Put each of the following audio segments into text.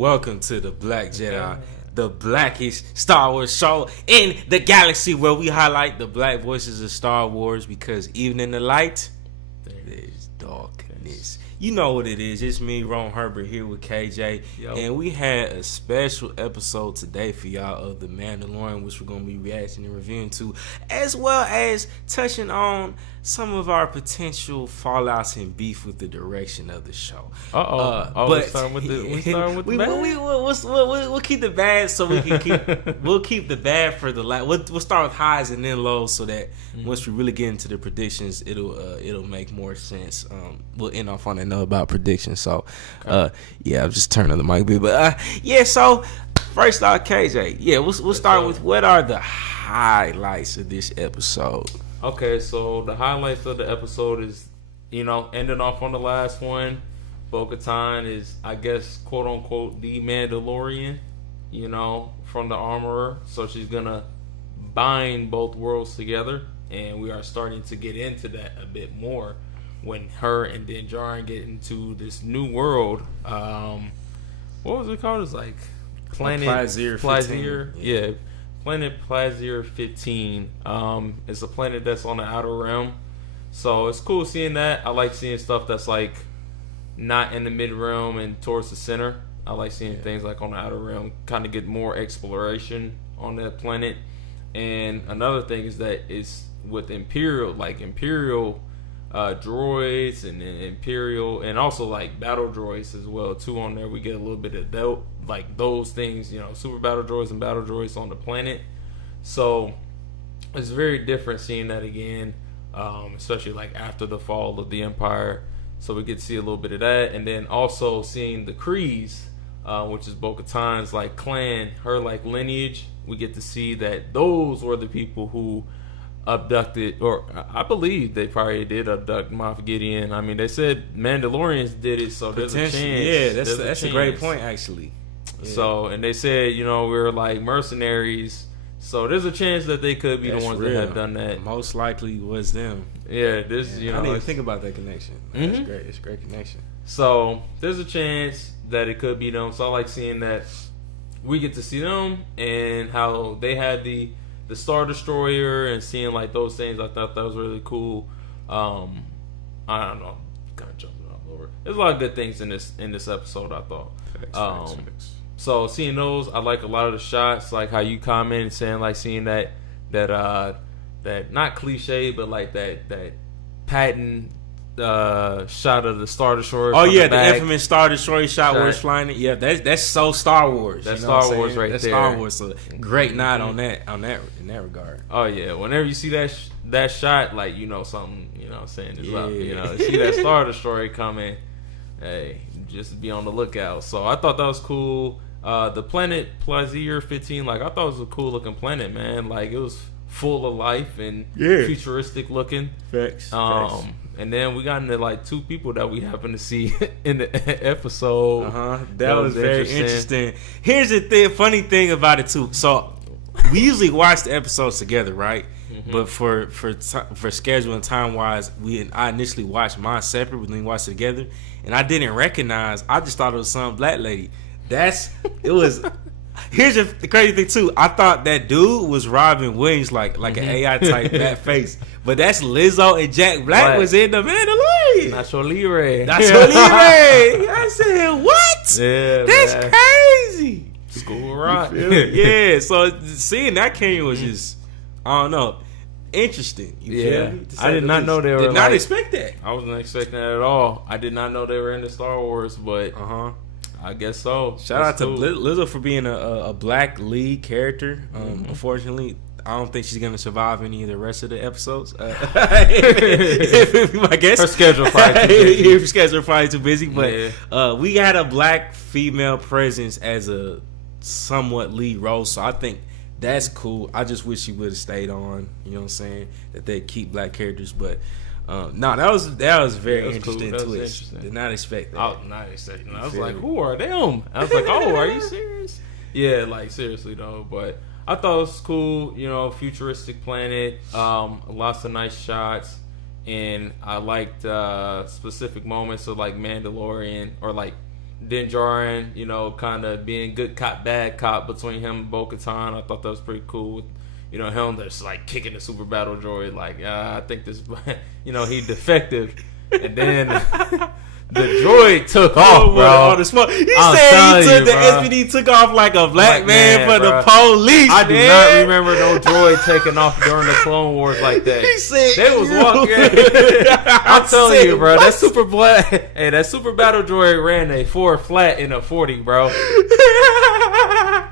Welcome to the Black Jedi, the blackest Star Wars show in the galaxy, where we highlight the black voices of Star Wars, because even in the light, there's darkness. You know what it is. It's me, Romeherbert, here with KJ. Yo. And we had a special episode today for y'all of The Mandalorian, which we're going to be reacting and reviewing to, as well as touching on some of our potential fallouts and beef with the direction of the show. But we're starting with the bad? We'll keep the bad so we can we'll keep the bad for the last. We'll start with highs and then lows, so that once we really get into the predictions, it'll make more sense. We'll end off on a note about predictions. So, I'm just turning the mic a bit, but so first off, KJ, we'll start with what are the highlights of this episode. Okay, so the highlights of the episode is, ending off on the last one. Bo-Katan is, I guess, quote unquote, the Mandalorian, from the Armorer. So she's gonna bind both worlds together, and we are starting to get into that a bit more when her and Din Djarin get into this new world. What was it called? It's like Planet Plazir. Yeah. Planet Plazir 15. It's a planet that's on the outer realm. So it's cool seeing that. I like seeing stuff that's like not in the mid realm and towards the center. I like seeing things like on the outer realm, kind of get more exploration on that planet. And another thing is that it's with Imperial droids and Imperial, and also like battle droids as well too. On there we get a little bit of those things, super battle droids and battle droids on the planet. So it's very different seeing that again, especially like after the fall of the Empire. So we get to see a little bit of that, and then also seeing the Kryze, which is Bo-Katan's like clan, her like lineage. We get to see that those were the people who abducted, or I believe they probably did abduct Moff Gideon. I mean, they said Mandalorians did it, so there's a chance. Yeah, that's a great point, actually. Yeah. So, and they said, we're like mercenaries, so there's a chance that they could be the ones that have done that. Most likely was them. Yeah, I didn't even think about that connection. That's great. It's a great connection. So there's a chance that it could be them. So I like seeing that we get to see them and how they had the Star Destroyer, and seeing like those things. I thought that was really cool. I don't know, kind of jumping all over. There's a lot of good things in this episode, I thought. Facts. So seeing those, I like a lot of the shots, like how you commented saying like seeing that not cliche, but like that patent shot of the Star Destroyer. Oh yeah, the infamous Star Destroyer shot where it's flying it. Yeah, that's so Star Wars. That's Star Wars right that's there. Star Wars. So great nod on that in that regard. Oh yeah, whenever you see that shot, like something, what I'm saying is up. See that Star Destroyer coming, hey, just be on the lookout. So I thought that was cool. The planet Plazir 15, like I thought it was a cool looking planet, man. Like it was full of life and futuristic looking. Facts. And then we got into like two people that we happened to see in the episode. That was very interesting. Here's the funny thing about it too. So we usually watch the episodes together, right? But for scheduling time wise, I initially watched mine separate, but then we watched it together, and I didn't recognize. I just thought it was some black lady. Here's the crazy thing too. I thought that dude was Robin Williams, like an AI type bad face, but that's Lizzo and Jack Black was in the Mandalorian. Nacho Libre. I said, what? Yeah, that's crazy. School rock. Yeah. So seeing that Kenny was just, I don't know, interesting. You feel me? I did not know they were. Did not expect that. I wasn't expecting that at all. I did not know they were into Star Wars, but I guess so. Shout out to Lizzo for being a black lead character. Unfortunately, I don't think she's going to survive any of the rest of the episodes. I guess her schedule probably too busy. But we had a black female presence as a somewhat lead role, so I think that's cool. I just wish she would have stayed on. You know what I'm saying? That they keep black characters, but. That was very interesting twist. Interesting. Did not expect that. I was not expecting that. I was like, who are them? I was like, oh, are you serious? Yeah, like seriously though. But I thought it was cool. Futuristic planet. Lots of nice shots, and I liked specific moments of like Mandalorian or like Din Djarin, you know, kind of being good cop, bad cop between him and Bo-Katan. I thought that was pretty cool. With, you know, him that's like kicking the super battle droid, like, I think this, you know, he defective. And then the droid took off, bro. All the smoke. He said the SPD took off like a black man for the police. I do not remember no droid taking off during the Clone Wars like that. He said they was walking. I'm telling you, bro. That super black, that super battle droid ran a 4 flat in a 40, bro.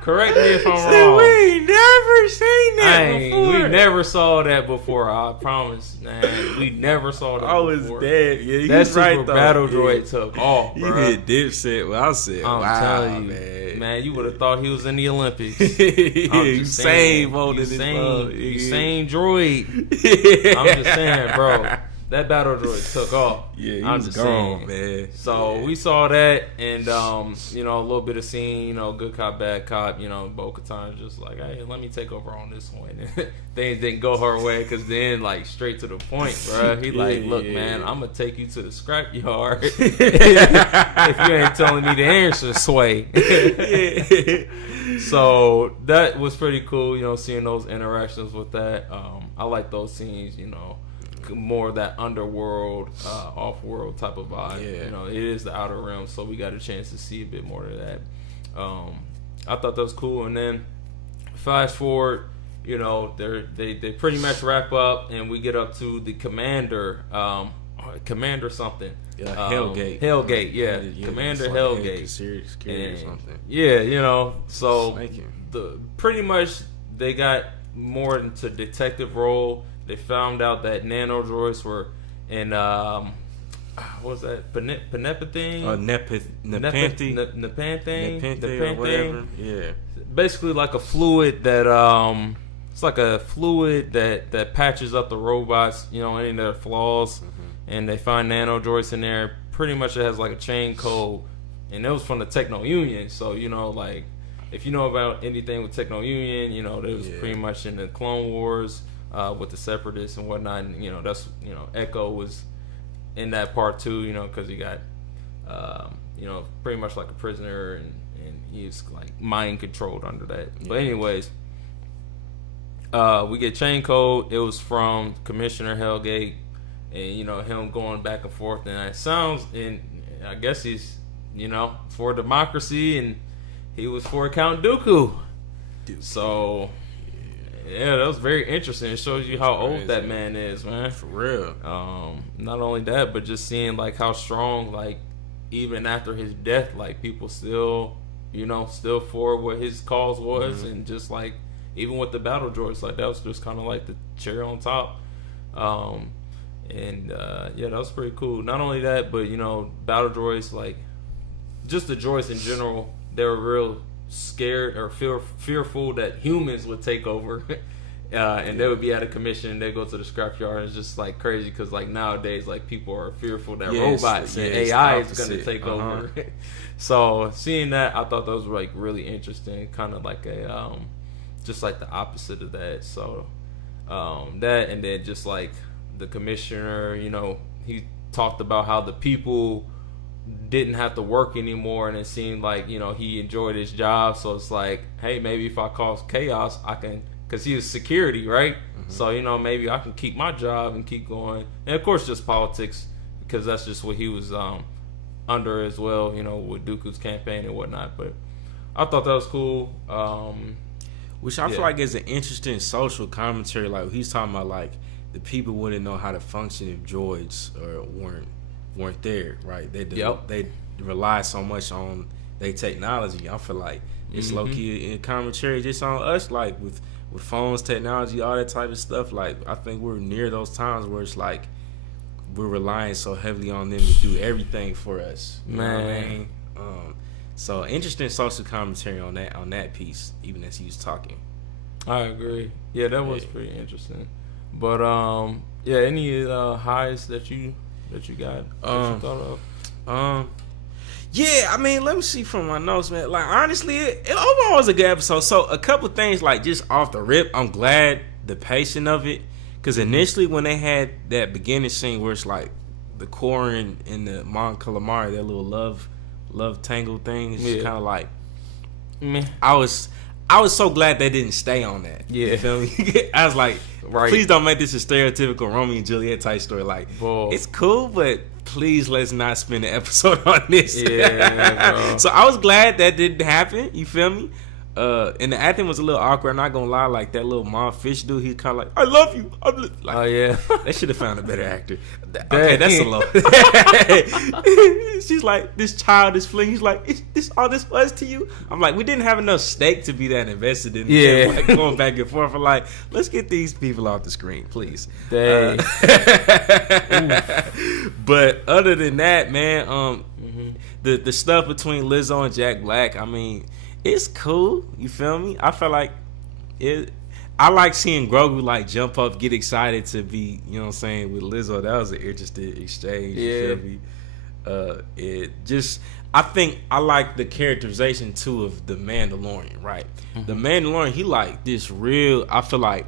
Correct me if I'm wrong. We ain't never seen that before. We never saw that before. I promise, man. We never saw that before. I was dead. Yeah, that super battle droid took off, bro. You hit Dipset. Well, I said, I'm wow, telling you, man. You would have thought he was in the Olympics. Usain droid. I'm just saying, bro. That battle droid took off. Yeah, he was gone, man. So we saw that, and you know, a little bit of scene, you know, good cop, bad cop. You know, Bo-Katan just like, hey, let me take over on this one. Things didn't go her way because then, like, straight to the point, bro. He like, look, man, I'm gonna take you to the scrap yard if you ain't telling me the answer, Sway. So that was pretty cool, you know, seeing those interactions with that. I like those scenes, you know. More of that underworld, off-world type of vibe. Yeah. You know, it is the outer realm, so we got a chance to see a bit more of that. I thought that was cool. And then fast forward, you know, they pretty much wrap up, and we get up to the commander, Commander something. Hellgate. Hellgate, yeah. Commander Hellgate. Security or something. Yeah, you know, so pretty much they got more into detective role. They found out that nano droids were in what was that? Nepenthe? Nepenthe or whatever. Yeah. Basically like a fluid that it's like a fluid that patches up the robots, you know, any of their flaws. Mm-hmm. And they find nano droids in there. Pretty much it has like a chain code. And it was from the Techno Union. So, you know, like if you know about anything with Techno Union, you know, it was pretty much in the Clone Wars. With the Separatists and whatnot, and you know that's, you know, Echo was in that part too, you know, because he got you know, pretty much like a prisoner, and he's like mind controlled under that. Yeah. But anyways, we get chain code. It was from Commissioner Hellgate, and you know him going back and forth, and it sounds, and I guess he's, you know, for democracy, and he was for Count Dooku. So. Yeah, that was very interesting. It shows you how old that man is, man. For real. Not only that, but just seeing like how strong, like even after his death, like people still, you know, still for what his cause was, and just like even with the battle droids, like that was just kind of like the cherry on top. Yeah, that was pretty cool. Not only that, but you know, battle droids, like just the droids in general, they were real scared or fearful that humans would take over, and they would be out of commission. They go to the scrapyard. It's just like crazy because like nowadays, like people are fearful that robots and AI is going to take over. So seeing that, I thought that was like really interesting, kind of like a just like the opposite of that. So that, and then just like the commissioner, you know, he talked about how the people didn't have to work anymore, and it seemed like, you know, he enjoyed his job. So it's like, hey, maybe if I cause chaos, I can, because he was security, right? So, you know, maybe I can keep my job and keep going. And of course just politics, because that's just what he was under as well, you know, with Dooku's campaign and whatnot. But I thought that was cool. Which I feel like is an interesting social commentary. Like he's talking about, like the people wouldn't know how to function if droids weren't there, right? They rely so much on their technology. I feel like it's low key in commentary just on us, like with phones, technology, all that type of stuff. Like I think we're near those times where it's like we're relying so heavily on them to do everything for us. You know what I mean? So interesting social commentary on that piece, even as he was talking. I agree. Yeah, that was pretty interesting. But any highs that you got, that you thought of? Yeah, I mean, let me see from my notes, man. Like, honestly, it overall was a good episode. So, a couple things, like, just off the rip, I'm glad the pacing of it. Because initially, when they had that beginning scene where it's like the Corrin and the Mon Calamari, their little love love tangle thing. It's just kind of like, meh. I was so glad they didn't stay on that. Yeah. You feel me? I was like, Right. please don't make this a stereotypical Romeo and Juliet type story. Like, Bro. it's cool, but please let's not spend an episode on this. Yeah, bro. So I was glad that didn't happen. You feel me? And the acting was a little awkward. I'm not gonna lie. Like that little mom fish dude, he's kind of like, I love you. Like, Oh yeah. they should have found a better actor. Okay, that's a low. She's like, this child is fleeing. He's like, is this all this was to you? I'm like, we didn't have enough stake to be that invested in. Yeah. Like going back and forth. I'm like, let's get these people off the screen, please. Dang. But other than that, man, the stuff between Lizzo and Jack Black, I mean, it's cool. You feel me? I feel like it. I like seeing Grogu like jump up, get excited to be, you know what I'm saying, with Lizzo. That was an interesting exchange. Yeah. You feel me? It just, I think I like the characterization too of the Mandalorian, right? The Mandalorian, he like this real, I feel like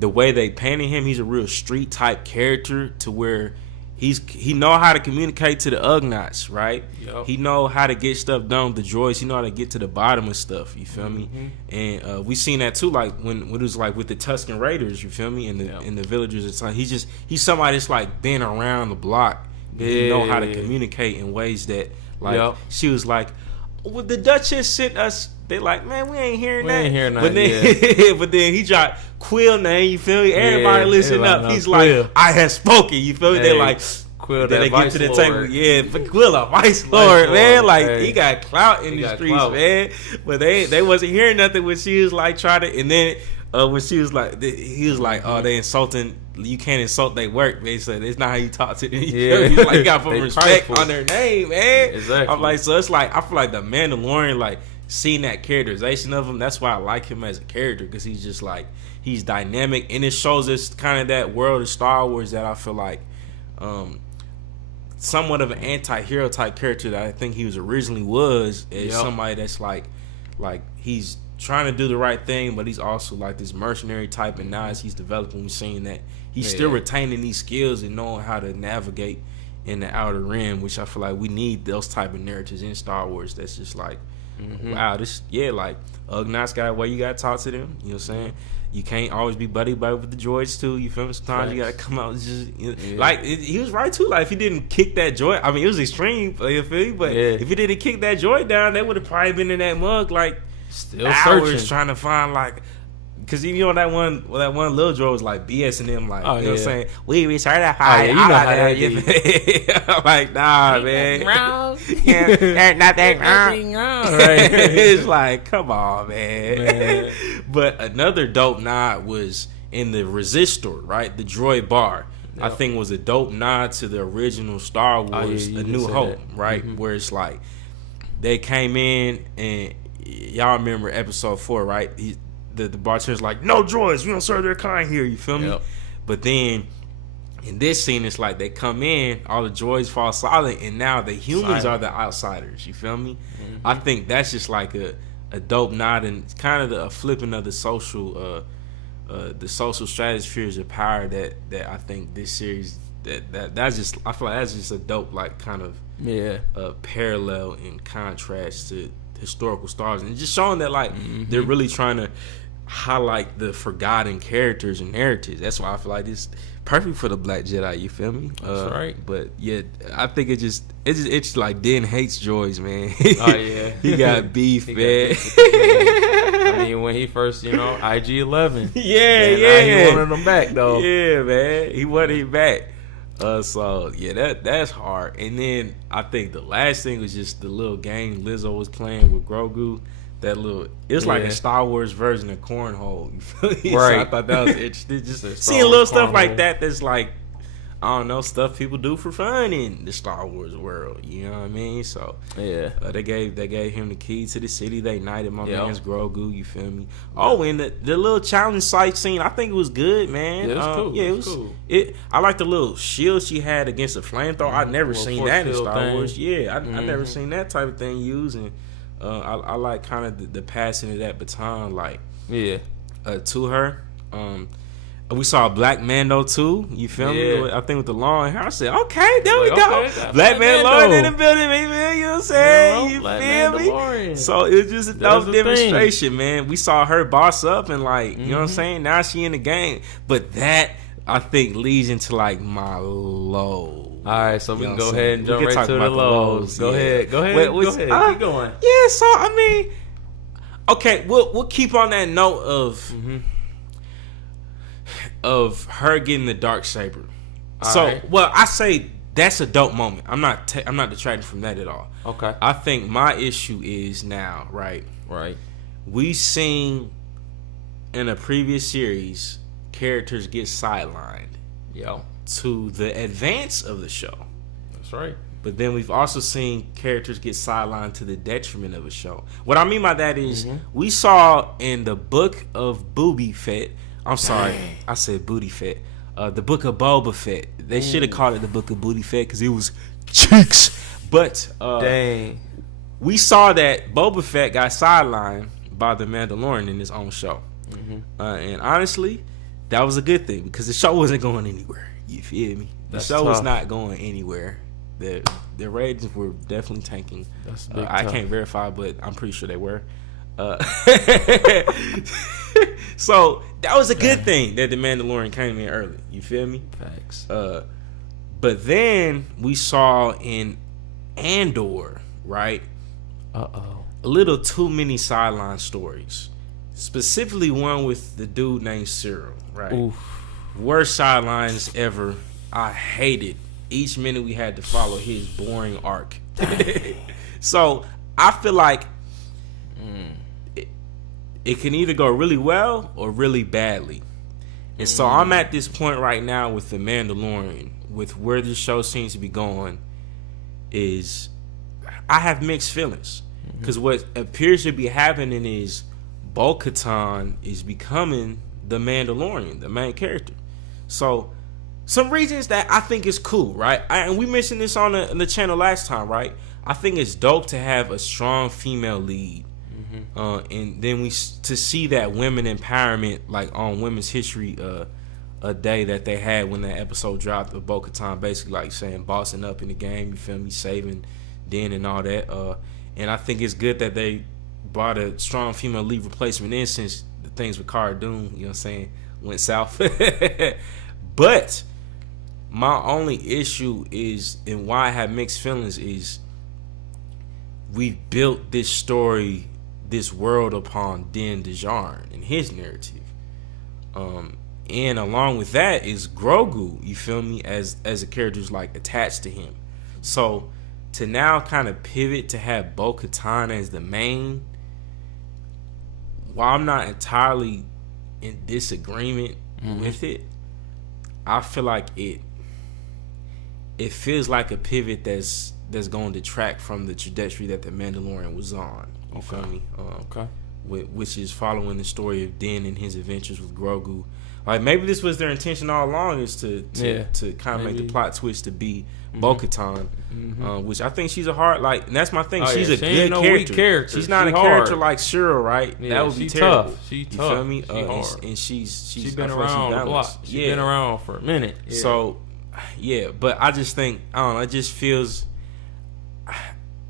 the way they painted him, he's a real street type character to where he know how to communicate to the Ugnaughts, right? Yep. He know how to get stuff done with the droids. He know how to get to the bottom of stuff. You feel me? And we seen that too, like when it was like with the Tusken Raiders. You feel me? And the villagers and stuff. He's somebody that's like been around the block. He know how to communicate in ways that like she was like, well, the Duchess sent us. They like, man, we ain't hearing that. But then, but then he dropped Quill name. You feel me? Everybody listen up. He's Quill. like, I have spoken. You feel me? Hey, they like Quill. then That they get to the Vice table. Lord. Yeah, but Quill a Vice Lord, man. Like he got clout in He the got streets, clout. man. But they wasn't hearing nothing when she was like trying to. And then when she was like, he was like, oh, they insulting. You can't insult their work, man. So it's not how you talk to them. Yeah. He's like, you got to put They respect prideful. on their name, man. Exactly. I'm like, so it's like I feel like the Mandalorian, like seeing that characterization of him. That's why I like him as a character, because he's just like, he's dynamic, and it shows us kind of that world of Star Wars that I feel like somewhat of an anti-hero type character that I think he was originally was, as somebody that's like he's trying to do the right thing, but he's also like this mercenary type, and now as he's developing, we're seeing that he's still retaining these skills and knowing how to navigate in the outer rim, which I feel like we need those type of narratives in Star Wars. That's just like, wow, this, like Ugnaughts got where you gotta talk to them, you know what I'm saying? You can't always be buddy with the droids too. You feel me? Sometimes you gotta come out and just like he was right too. Like if he didn't kick that droid, I mean it was extreme. You feel me? But if he didn't kick that droid down, they would have probably been in that mug like still hours searching, trying to find like. Cause you know that one little droid was like BSing them, like you know what I'm saying. We recertified. You know how that is. I'm like, nah, man. Wrong. There's nothing wrong. Right. It's like, come on, man. But another dope nod was in the Resistor, right? The droid bar. I think was a dope nod to the original Star Wars, A New Hope, right? Where it's like they came in, and y'all remember episode 4, right? The bartender's like, no droids, we don't serve their kind here, you feel me? But then in this scene, it's like they come in, all the droids fall silent, and now the humans are the outsiders, you feel me? I think that's just like a dope nod, and kind of a flipping of the social stratospheres of power that I think this series that's just, I feel like that's just a dope like kind of parallel and contrast to historical stars, and just showing that like they're really trying to highlight the forgotten characters and narratives. That's why I feel like it's perfect for the Black Jedi. You feel me? That's right. But yeah, I think it's like Den hates droids, man. Oh yeah, he got beef, man. I mean, when he first, IG-11. Yeah. He wanted them back though. Yeah, man, he wanted him back. So yeah, that's hard. And then I think the last thing was just the little game Lizzo was playing with Grogu. That little, it's like a Star Wars version of cornhole. You feel me? Right. So I thought that was interesting. Just seeing little stuff like that. That's like, I don't know, stuff people do for fun in the Star Wars world. You know what I mean? So they gave him the key to the city. They knighted my man's Grogu. You feel me? Oh, and the little challenge site scene, I think it was good, man. Yeah, it was cool. Yeah, it was cool. I like the little shield she had against the flamethrower. I'd never seen that in Star Wars. Yeah, I never seen that type of thing used. And I like kind of the passing of that baton, like to her. We saw Black Mando too. You feel me? I think with the long hair. I said, okay, there we Like, go. okay, Black Mandalorian Mando. in the building, baby. You know what I'm saying? You Black feel me? Mandalorian. So it was just a dope a demonstration, man. We saw her boss up and like, you know what I'm saying? Now she in the game. But that, I think, leads into like my low. All right, so we can go what I'm ahead and saying? jump right to the lows. Go ahead. Go ahead. Keep going. Yeah, so I mean, okay, we'll keep on that note of her getting the Darksaber. So, right. well, I say that's a dope moment. I'm not detracting from that at all. Okay. I think my issue is now, right? Right. We seen in a previous series characters get sidelined to the advance of the show. That's right. But then we've also seen characters get sidelined to the detriment of a show. What I mean by that is we saw in the book of Booby Fett. I'm sorry, I said Booty Fett. The book of Boba Fett. They should have called it the book of Booty Fett because it was cheeks. But we saw that Boba Fett got sidelined by the Mandalorian in his own show. And honestly, that was a good thing because the show wasn't going anywhere. You feel me? The show was not going anywhere. The ratings were definitely tanking. That's big I can't verify, but I'm pretty sure they were. So that was a good thing that the Mandalorian came in early. You feel me? Facts. But then we saw in Andor, right? A little too many sideline stories. Specifically one with the dude named Cyril, right? Oof. Worst sidelines ever. I hated each minute we had to follow his boring arc. So I feel like it can either go really well or really badly. And so I'm at this point right now with The Mandalorian, with where this show seems to be going, is I have mixed feelings. Because what appears to be happening is Bo-Katan is becoming the Mandalorian, the main character. So some reasons that I think is cool, right? And we mentioned this on the channel last time, right? I think it's dope to have a strong female lead. And then to see that women empowerment, like on Women's History a day that they had when that episode dropped of Bo-Katan basically like saying bossing up in the game, you feel me, saving Den and all that. And I think it's good that they brought a strong female lead replacement in since the things with Cara Dune, you know what I'm saying, went south. But my only issue is, and why I have mixed feelings, is we've built this story, this world upon Din Djarin and his narrative. And along with that is Grogu, you feel me, as a character who's like attached to him. So to now kind of pivot to have Bo-Katan as the main, while I'm not entirely in disagreement with it, I feel like it feels like a pivot that's going to detract from the trajectory that the Mandalorian was on. You feel me? Which is following the story of Din and his adventures with Grogu. Like maybe this was their intention all along, is to kind of make the plot twist to be Bo-Katan, which I think she's a hard, like, and that's my thing. She's a good character. She's not a character like Shira, right? Yeah, that would be terrible. Tough. She you tough. feel me? She hard. And she's been around the block. She's been around for a minute. Yeah. So yeah, but I just think, I don't know, it just feels,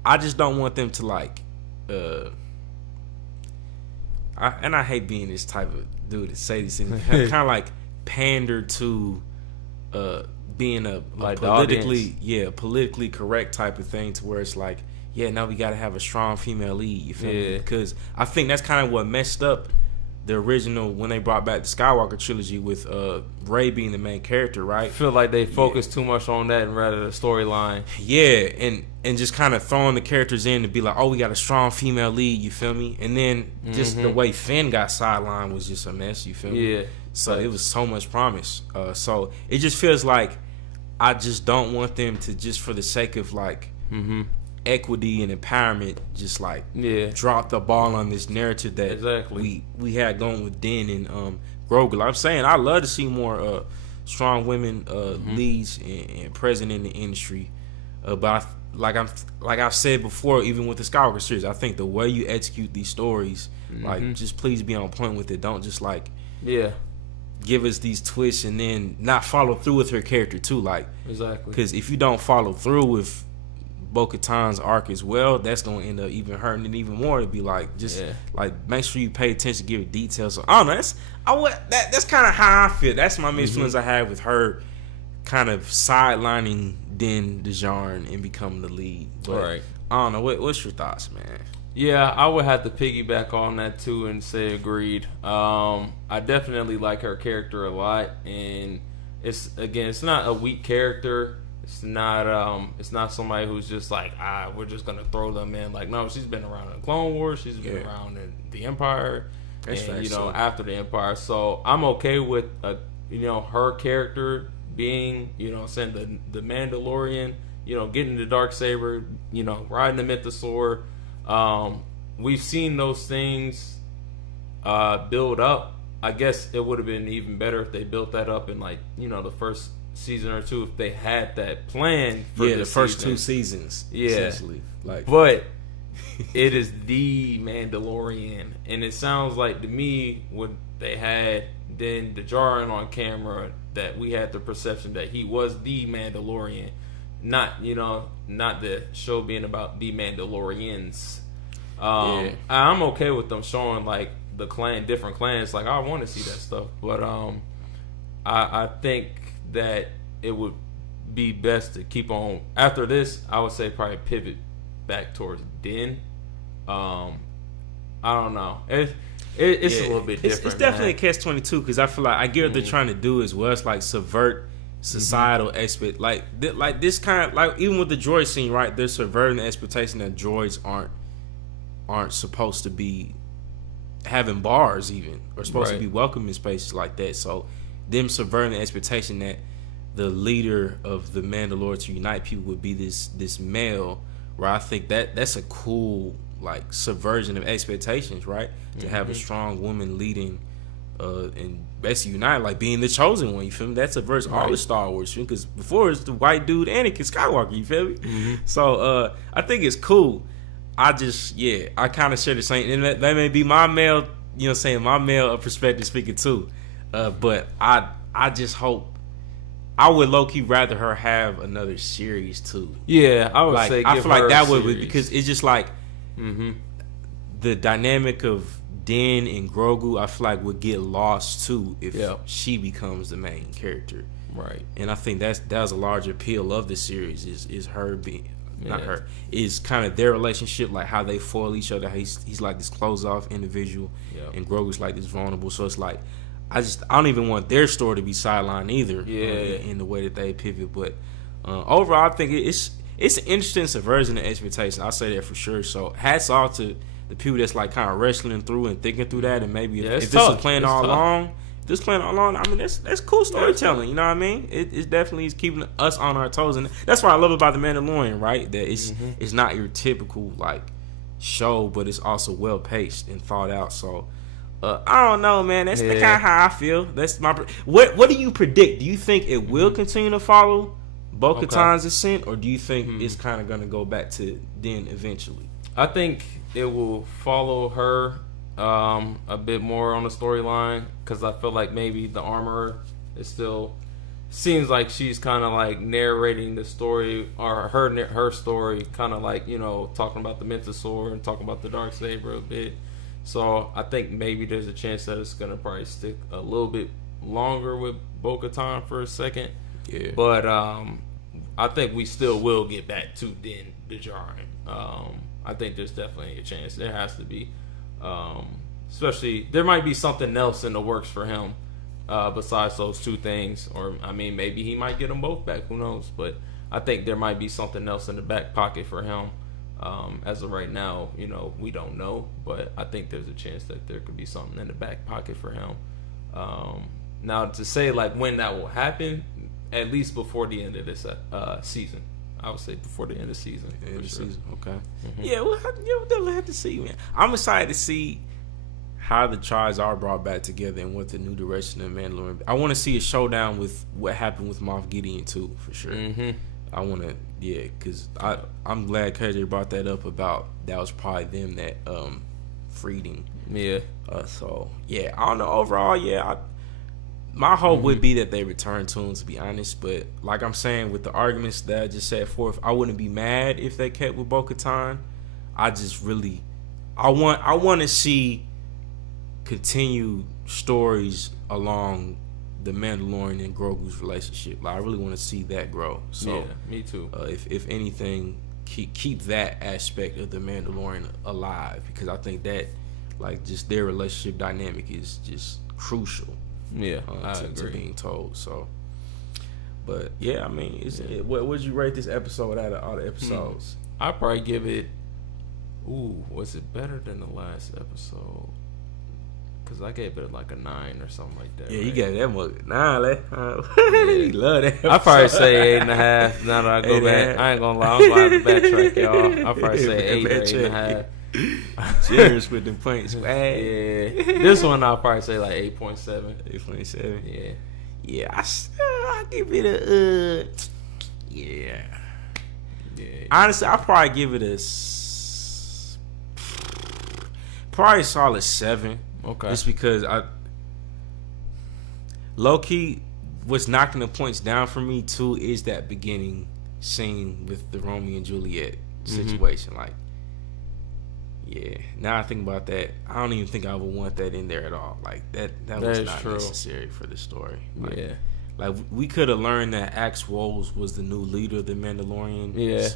I just don't want them to like I hate being this type of dude to say these things, kind of like pander to being a like politically correct type of thing, to where it's like, now we got to have a strong female lead, you feel me? Because I think that's kind of what messed up the original, when they brought back the Skywalker trilogy with Rey being the main character, right? I feel like they focused too much on that rather than the storyline. Yeah, and just kind of throwing the characters in to be like, oh, we got a strong female lead, you feel me? And then just the way Finn got sidelined was just a mess, you feel me? Yeah. So it was so much promise. So it just feels like I just don't want them to, just for the sake of like equity and empowerment, just like drop the ball on this narrative that we had going with Din and Grogu. Like I'm saying, I love to see more strong women leads and present in the industry. But like I've said before, even with the Skywalker series, I think the way you execute these stories, like, just please be on point with it. Don't just like give us these twists and then not follow through with her character too. Like, exactly. Because if you don't follow through with Bo-Katan's arc as well, that's gonna end up even hurting it even more. To be like, just like make sure you pay attention, give it details. So I don't know. That's kind of how I feel. That's my mixed feelings I have with her, kind of sidelining Din Djarin and becoming the lead. But right. I don't know. What's your thoughts, man? Yeah, I would have to piggyback on that too and say agreed. I definitely like her character a lot, and it's not a weak character. It's not somebody who's just like, we're just gonna throw them in. Like, no, she's been around in the Clone Wars, she's been around in the Empire, and after the Empire. So I'm okay with her character being, saying the Mandalorian, getting the Darksaber, riding the Mythosaur. We've seen those things build up. I guess it would have been even better if they built that up in the first season or two, if they had that plan for the first 2 seasons. Essentially. But it is the Mandalorian, and it sounds like to me when they had Din Djarin on camera that we had the perception that he was the Mandalorian, not the show being about the Mandalorians. I'm okay with them showing different clans. Like, I want to see that stuff, but I think that it would be best to keep on after this. I would say probably pivot back towards Din. I don't know. It's a little bit different. It's definitely a catch-22 because I feel like I get what they're trying to do as well. It's like subvert societal expect like this kind of like even with the droid scene, right? They're subverting the expectation that droids aren't supposed to be having bars even, or supposed to be welcome in spaces like that. So them subverting the expectation that the leader of the Mandalore to unite people would be this male, where I think that's a cool like subversion of expectations, right? To have a strong woman leading and basically unite, like being the chosen one, you feel me? That's a verse all the Star Wars, because before it's the white dude Anakin Skywalker, you feel me? So I think it's cool. I kind of share the same, and that may be my male, my male perspective speaking too. But I just hope, I would low key rather her have another series too. Yeah, I would say I give feel her like that a would series. because it's just like the dynamic of Din and Grogu, I feel like would get lost too if she becomes the main character. Right. And I think that was a large appeal of the series is her being not her, is kind of their relationship, like how they foil each other. He's like this closed off individual, and Grogu's like this vulnerable. So it's like I don't even want their story to be sidelined either. In the way that they pivot. But overall, I think it's an interesting subversion of expectation. I'll say that for sure. So hats off to the people that's like kind of wrestling through and thinking through that, and maybe if this is playing all along. I mean, that's cool storytelling. You know what I mean? It definitely is keeping us on our toes, and that's what I love about The Mandalorian, right? That it's not your typical like show, but it's also well paced and thought out. So I don't know, man. That's kind of how I feel. That's my. What do you predict? Do you think it will continue to follow Bo-Katan's ascent, or do you think it's kind of going to go back to Din eventually? I think it will follow her a bit more on the storyline, because I feel like maybe the armorer is still seems like she's kind of like narrating the story, or her story, kind of like talking about the Mythosaur and talking about the Darksaber a bit. So I think maybe there's a chance that it's gonna probably stick a little bit longer with Bo-Katan for a second. Yeah. But I think we still will get back to Din Djarin. I think there's definitely a chance. There has to be. Especially, there might be something else in the works for him besides those two things. Or, I mean, maybe he might get them both back. Who knows? But I think there might be something else in the back pocket for him. As of right now, we don't know. But I think there's a chance that there could be something in the back pocket for him. Now, to say, like, when that will happen, at least before the end of this season. I would say before the end of the season. Season, okay. Yeah, we'll definitely have to see, man. I'm excited to see how the tribes are brought back together and what the new direction of Mandalorian. I want to see a showdown with what happened with Moff Gideon too, for sure. I want to, because I'm glad KJ brought that up about that was probably them that freed him. Yeah. So yeah, I don't know. Overall, My hope would be that they return to him, to be honest. But like I'm saying, with the arguments that I just set forth, I wouldn't be mad if they kept with Bo-Katan. I just really, I want to see continued stories along the Mandalorian and Grogu's relationship. Like, I really want to see that grow. So yeah, me too. If anything, keep that aspect of the Mandalorian alive, because I think that, like, just their relationship dynamic is just crucial. Yeah, to being told. So, but yeah, I mean, what would you rate this episode out of all the episodes? I'd probably give it. Ooh, was it better than the last episode? Because I gave it like a 9 or something like that. Yeah, right? you got that one. You love that episode. I'd probably say 8.5. Now that I go back, I ain't gonna lie, I'm gonna have to backtrack, y'all. I'd probably say 8 or 8.5. Generous with the points. Yeah, this one I'll probably say like 8.7. 8.7. Yeah. I give it a yeah. Honestly, I'll probably give it a probably a solid 7. Okay. Just because low key, what's knocking the points down for me too is that beginning scene with the Romeo and Juliet situation. Like, yeah, now I think about that, I don't even think I would want that in there at all. Like, that was not necessary for the story. Like, like, we could have learned that Axe Rose was the new leader of the Mandalorians. Yeah.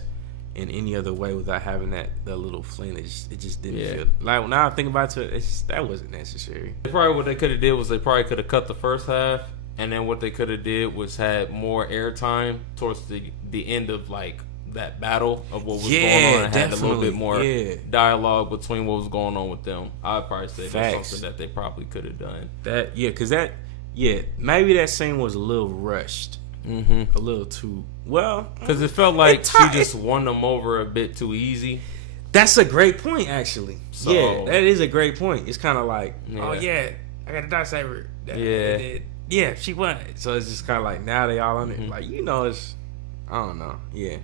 In any other way without having that little fling, it just didn't feel like. Now I think about it, that wasn't necessary. Probably what they could have did was they probably could have cut the first half, and then what they could have did was had more airtime towards the end of like that battle of what was going on, and had a little bit more dialogue between what was going on with them. I'd probably say that's something that they probably could have done. Maybe that scene was a little rushed. A little too well, because it felt like she just won them over a bit too easy. That's a great point, actually. So, yeah, that is a great point. It's kind of like, oh yeah, I got a darksaber. Yeah, she won. So it's just kind of like, now they all on it. Like, it's, I don't know. Yeah.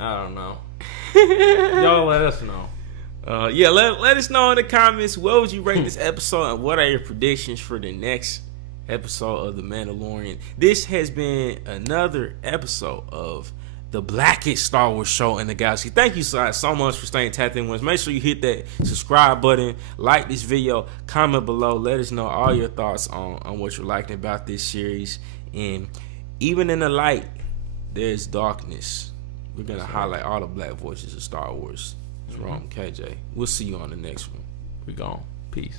I don't know. Y'all let us know. Let us know in the comments, what would you rate this episode, and what are your predictions for the next episode of The Mandalorian. This has been another episode of the blackest Star Wars show in the galaxy. Thank you so much for staying tapped in with us. Make sure you hit that subscribe button, like this video, comment below, let us know all your thoughts on what you're liking about this series. And even in the light, there's darkness. We're gonna highlight all the black voices of Star Wars. It's Romeherbert KJ. We'll see you on the next one. We gone. Peace.